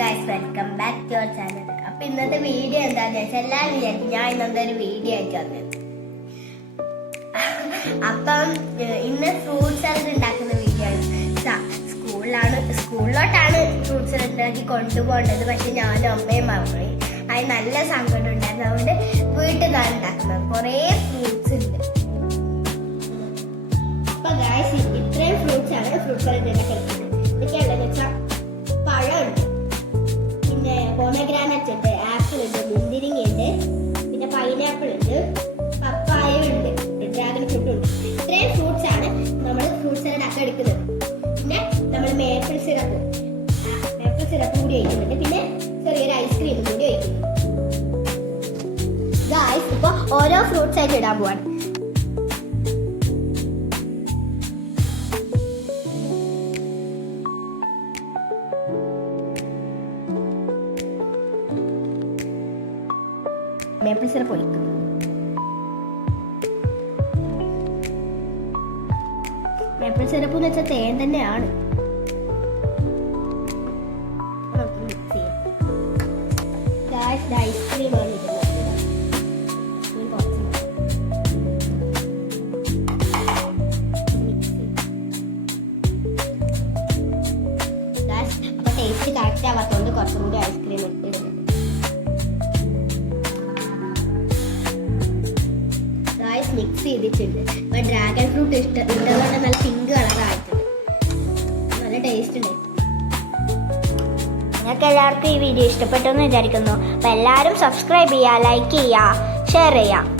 Guys, welcome back to our channel. അപ്പൊ ഇന്നത്തെ video എന്താണെന്ന് വെച്ചാൽ എല്ലാവരും വിചാരിക്കും ഞാൻ ഇന്നത്തെ ഒരു വീഡിയോ ആയിട്ട് വന്നത്. അപ്പം ഇന്ന് ഫ്രൂട്ട് സലാഡ് ഉണ്ടാക്കുന്ന വീഡിയോ ആണ്. സ്കൂളിലോട്ടാണ് ഫ്രൂട്ട് സലാഡ് ഉണ്ടാക്കി കൊണ്ടുപോകേണ്ടത്. പക്ഷെ ഞാനും അമ്മയും മറന്നുപോയി. അത് നല്ല സങ്കടം ഉണ്ടായിരുന്നു. അതുകൊണ്ട് വീട്ടിൽ നിന്നാണ് ഉണ്ടാക്കുന്നത്. കുറേ ഫ്രൂട്ട്സ് ഉണ്ട്. അപ്പൊ ഗൈസ്, ഇത്രയും ഫ്രൂട്ട്സ് ആണ് ഫ്രൂട്ട് സലാഡ് ഉണ്ടാക്കുന്നത്. ഇതൊക്കെയാണെന്ന് വെച്ചാൽ പഴമുണ്ട്, പിന്നെ പോമഗ്രാനറ്റ് ഉണ്ട്, ആപ്പിൾ ഉണ്ട്, മുന്തിരിങ്ങ ഉണ്ട്, പിന്നെ പൈനാപ്പിൾ ഉണ്ട്, പപ്പായ ഉണ്ട്, ഡ്രാഗൺ ഫ്രൂട്ട് ഉണ്ട്. ഇത്രയും ഫ്രൂട്ട്സ് ആണ് നമ്മൾ ഫ്രൂട്ട് സലാഡ് ആക്കി എടുക്കുന്നത്. പിന്നെ നമ്മൾ മേപ്പിൾ സിറപ്പ് കൂടി ഒഴിക്കുന്നുണ്ട്. പിന്നെ ചെറിയൊരു ഐസ്ക്രീം കൂടി ഒഴിക്കുന്നു. ഗായ്സ്, ഇപ്പൊ ഓരോ ഫ്രൂട്ട്സ് ആയിട്ട് ഇടാൻ പോവാണ്. മേപ്പിൾ സിറപ്പ് ഒഴിക്കും. മേപ്പിൾ സിറപ്പ് എന്ന് വെച്ചാൽ തേൻ തന്നെയാണ്. ഐസ്ക്രീമാണ് അപ്പൊ ടേസ്റ്റ് കറക്റ്റ് ആവാത്തോണ്ട് കുറച്ചും കൂടി ഐസ്ക്രീം ഇടുന്നുണ്ട്. മിക്സ് ചെയ്തിട്ടുണ്ട്. അപ്പൊ ഡ്രാഗൺ ഫ്രൂട്ട് ഇട്ടതുകൊണ്ട് നല്ല പിങ്ക് കളറായിട്ടുണ്ട്. നല്ല ടേസ്റ്റ് ഉണ്ട്. നിങ്ങൾക്ക് എല്ലാവർക്കും ഈ വീഡിയോ ഇഷ്ടപ്പെട്ടു എന്ന് വിചാരിക്കുന്നു. അപ്പോൾ എല്ലാവരും സബ്സ്ക്രൈബ് ചെയ്യുക, ലൈക്ക് ചെയ്യുക, ഷെയർ ചെയ്യുക.